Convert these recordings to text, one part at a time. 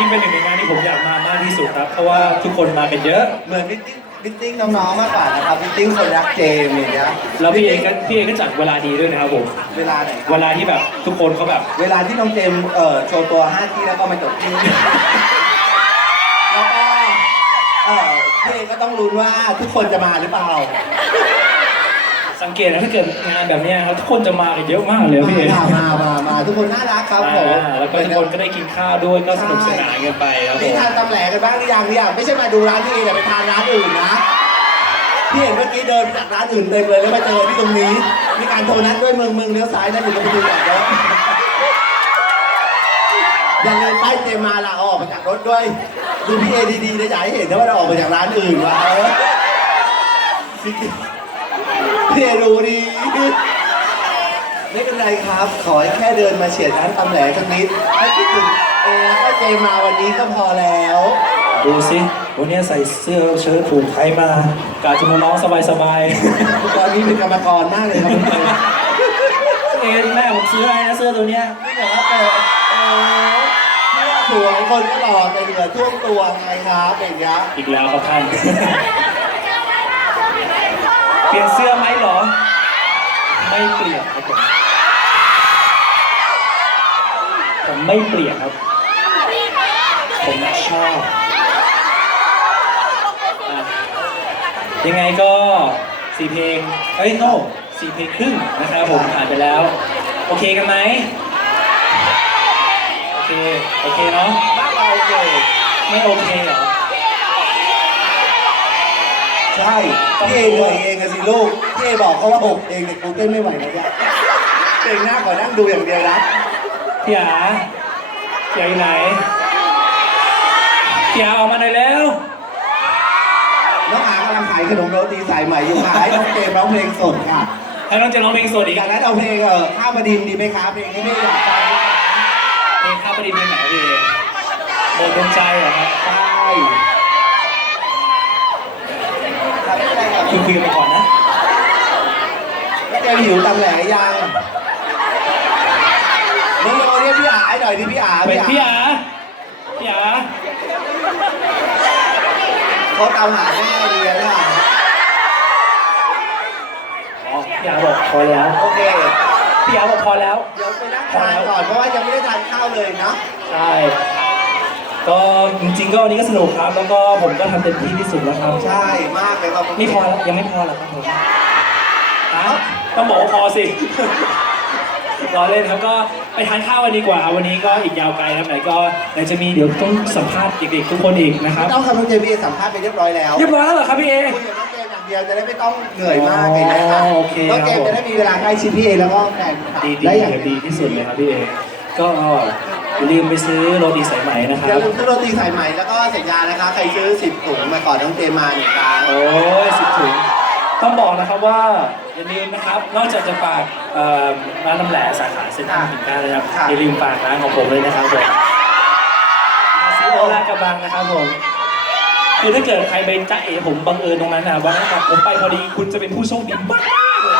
นี่เป็นหนึ่งในงานที่ผมอยากมามากที่สุดครับ เพราะว่าทุกคนมากันเยอะ เหมือนมิทติ้งมิทติ้งน้องๆมากกว่านะครับมิทติ้งคนรักเกมอย่างเงี้ยแล้วพี่เอก็พี่เอก็จัดเวลาดีด้วยนะครับผมเวลาไหนเวลาที่แบบทุกคนเขาแบบเวลาที่น้องเจมส์เอ่อโชว์ตัว5ที่แล้วก็มาจบที่ แล้วก็เอ่อพี่เอก็ต้องลุ้นว่าทุกคนจะมาหรือเปล่า สังเกตนะถ้าเกิดงานแบบเนี้ยครับทุกคนจะมากันเยอะมากเลยพี่เอมามามามาทุกคนน่ารักครับผมอ่าแล้วก็ทุกคนก็ได้กินข้าวด้วยก็สนุกสนานกันไปครับผนี่ม ทานตำแหลกันบ้างหรือยังหรือยังไม่ใช่มาดูร้านพี่เอแต่ไปทานร้านอื่นนะพี่เห็นเมื่อกี้เดินจากร้านอื่นเต็มเลยแล้วมาเจอที่ตรงนี้มีการโทรนัดด้วยมึงมึงเลี้ยวซ้ายนะอยู่ตรงประตูจอดรถอย่าลืมป้ายเจมาละเอาออกมาจากรถด้วยดูพี่เอดีๆนะอย่าให้เห็นนะว่าเราออกมาจากร้านอื่นวะเออพี่ เอดูดี ไม่เป็นไรครับ ขอให้แค่เดินมาเฉียดร้านตำแหลสักนิดให้คิดถึงเอแล้วก็เจมาวันนี้ก็พอแล้ว ดูสิ วันนี้ใส่เสื้อเชิ้ตผูกไทยมากาจะมาร้องสบายตอนนี้เป็นกรรมกรมากเลยครับพี่เอๆเอ็นแม่ผมซื้อให้นะเสื้อตัวเนี้ยนี่เหรอครับเออเออเสื้อสวยคนก็หล่อแต่เหลือท่วมตัวไงครับอย่างเงี้ย อีกแล้วครับท่าน เปลี่ยนเสื้อไหมเหรอ ไม่เปลี่ยนครับผมผมไม่เปลี่ยนครับ ผมชอบอะยังไงก็สี่เพลงเอ้ยโน่สี่เพลงครึ่งนะครับผมผ่านไปแล้ว โอเคกันไหมโอเค โอเคเนาะ ไม่โอเคเหรอ ใช่พี่เอเหนื่อยเองอะสิลูกพี่เอบอกเขาว่าหกเองเนี่ยกูเต้นไม่ไหวแล้วเนี่ยเก่งหน้าขอนั่งดูอย่างเดียวนะพี่อาพี่อาอยู่ไหนพี่อาออกมาหน่อยแล้วน้องอากำลังขายขนมโรตีสายใหม่อยู่ขายน้องเกมร้องเพลงสดค่ะให้น้องเจมร้องเพลงสดอีกจากนั้นเอาเพลงเออข้าวบดินทร์ดีไหมคะเพลงที่ไม่อยากฟังเพลงข้าวประดิษฐ์เพลงไหนพี่โดนดวงใจเหรอครับใช่ครับไม่เป็นไรครับ คุยคุยกันไปก่อนนะ แล้วเจมหิวตำแหน่ยังนี่โอเรียกพี่อาให้หน่อยดิพี่อาเป็นพี่อาพี่อาเขาตามหาแม่เรียนค่ะอ๋อพี่อาบอกพอแล้วโอเคพี่อาบอกพอแล้ว เดี๋ยวไปนั่งทานก่อนเพราะว่ายังไม่ได้ทานข้าวเลยเนาะใช่ก็จริงๆก็วันนี้ก็สนุกครับ แล้วก็ผมก็ทำเต็มที่ที่สุดแล้วครับ ใช่มากเลยครับไม่พอแล้วยังไม่พอหรอครับผมฮะ ต้องบอกว่าพอสิ รอเล่นครับก็ไปทานข้าวกันดีกว่า วันนี้ก็อีกยาวไกลครับไหนก็ไหนจะมีเดี๋ยวต้องสัมภาษณ์เด็กๆทุกคนอีกนะครับไม่ต้องครับน้องเจมี่สัมภาษณ์ไปเรียบร้อยแล้วเรียบร้อยแล้วเหรอครับพี่เอ คุยกับน้องเจมอย่างเดียวจะได้ไม่ต้องเหนื่อยมากเลยนะครับอ๋อโอเคน้องเจมครับผม จะได้มีเวลาใกล้ชิดพี่เอแล้วก็แฟนคลับดีดีได้อย่างดีที่สุดเลยครับพี่เอ ก็อย่าลืมไปซื้อโรตีสายไหมนะคอรัย่าบ ลืมซื้อโรตีสายใหม่แล้วก็สัญญานะคะใครซื้อ10ถุงมาก่อนน้องเจมมาหนึ่งครั้ง โอ้ยสิบถุง ต้องบอกนะครับว่าอย่าลืมนะครับ นอกจากจะฝากเอ่อร้านน้ำแหล่สาขาเซ็นทรัลปิ่นเกล้านะครับค่ะอย่าลืมฝากร้านของผมเลยนะครับผมซื้อโอลาดกระบังนะครับผมคือถ้าเกิดใครไปจ้าเอ๋ผมบังเอิญตรงนั้นนะวันนั้นนะผมไปพอดีคุณจะเป็นผู้โชคดีมากเลย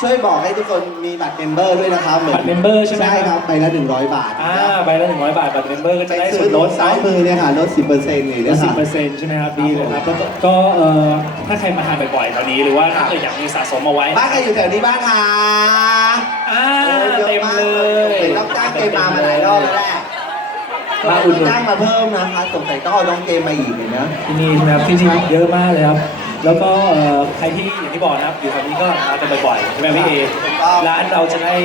ช่วยบอกให้ทุกคนมีบัตรเมมเบอร์ด้วยนะครับหมือนบัตรเมมเบอร์ใช่ไหม ใช่ครับใบละ100 บาทอ่าใบละหนึ่งร้อยบาทบัตรเมมเบอร์ก็ไปจะได้ซื้ส่อวนลรดถซ้ายมือเนี่ยค่ะลด 10%เลยลนะดสิบคะ เปอร์เซ็นต์ใช่ไหมครับ ดีเลยครับแล้วก็ก็เอ่อถ้าใครมาทานบ่อยๆแถวนี้หรือว่าถ้าเกิดอยากมีสะสมเอาไว้บ้านใครอยู่แถวนี้บ้างคะอ่าโอ้ยเยอะเต็มมากเลเลยยเป็นต้องจ้างเกมมามาหลายรอบแล้วแหละมาอุดหนุน จ้างมาเพิ่มนะคะสงสัยต้องเอาน้องเกมมาอีกเลยนะ ที่นี่นะครับที่จริงเยอะมากเลยครับ แล้วก็เอ่อใครที่อย่างที่บอกนะครับอยู่แถวนี้ก็มากันบ่อยๆใช่ไหมพี่เอถูกต้อง ร้านเราจะได้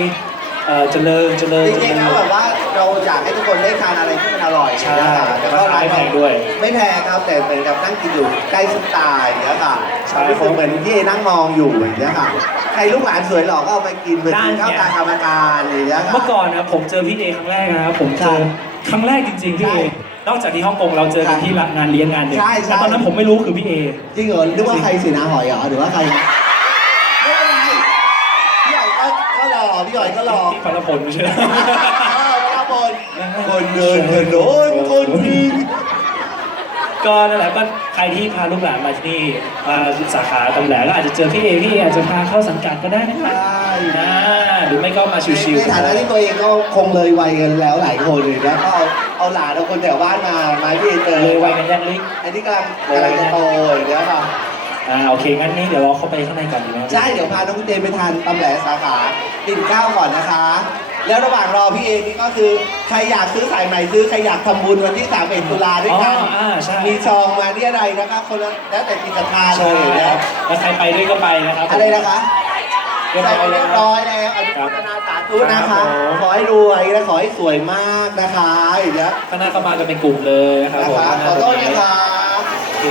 เอ่อเจริญเจริญจเจริงๆริแล้วญแบบว่าเราอยากให้ทุกคนได้ทานอะไรที่มันอร่อยใช่นะคะแล้วก็ร้านไม่แพงด้วยไม่แพงครับแต่เหมือนกับนั่งกินอยู่ใกล้สุดตายอย่างเงี้ยค่ะใช่รู้สึกเหมือนที่นั่งมองอยู่อย่างเงี้ยค่ะใครลูกหลานสวยหล่อก็เอามากินเหมือนกินข้าวตากรรมการอย่างเงี้ยค่ะ เมื่อก่อนนะครับผมเจอพี่เอครั้งแรกนะครับผมเจอครั้งแรกจริงๆพี่เอ ใช่ นอกจากที่ฮ่องกงเราเจอกันที่งานเลี้ยงงานหนึ่งใช่ใช่ แต่ตอนนั้นผมไม่รู้คือพี่เอ จริงเหรอนึกว่าใครสีนาหอยเหรอหรือว่าใครไม่เป็นไรพี่หอยก็ก็หล่อพี่หอยก็หล่อที่พลพลไม่ใช่เหรอเออพระบนคนเดินถนนคนวิ่ง ก็นั่นแหละก็ใครที่พาลูกหลานมาที่นี่มาสาขาตำแหลก็อาจจะเจอพี่เอพี่เออาจจะพาเข้าสังกัดก็ได้นะครับใช่ อ่าหรือไม่ก็มาชิวในๆฐานะที่ตัวเองก็คงเลยวัยกันแล้วหลายคนเลยนะก็ เอาเอาหลานเอาคนแถวบ้านมามาให้พี่เอเจอเลยวัยกันยังลิกอันนี้กำลังกำลังจะโตอย่างเงี้ยค่ะอ่าโอเคงั้นนี่เดี๋ยวเราเข้าไปข้างในก่อนดีไหมใช่เดี๋ยวพาน้องคุณเจนไปทานตำแหลสาขาปิ่นเกล้าก่อนนะคะ แล้วระหว่างรอพี่เอนี่ก็คือใครอยากซื้อสายใหม่ซื้อใครอยากทำบุญวันที่3เอ็ดตุลาด้วยอ๋อกันอ่าใช่มีซองมาเรียอะไรยนะคะคนละแล้วแต่จิตศรัทธาเลใช่ยคนะรับแล้วใครไปด้วยก็ไปนะครับผมอะไรนะคะเรียบใส่ร้อยไปแล้เรีวยบร้อยแล้วอนุโมทนาสา ธุนะครัคะบผมขอให้รวยและขอให้สวยมากนะคะอย่างเงี้ยข้างหน้าก็มากันเป็นกลุ่มเลยนะครับนะผมคะขอโทษนะคะ โอเค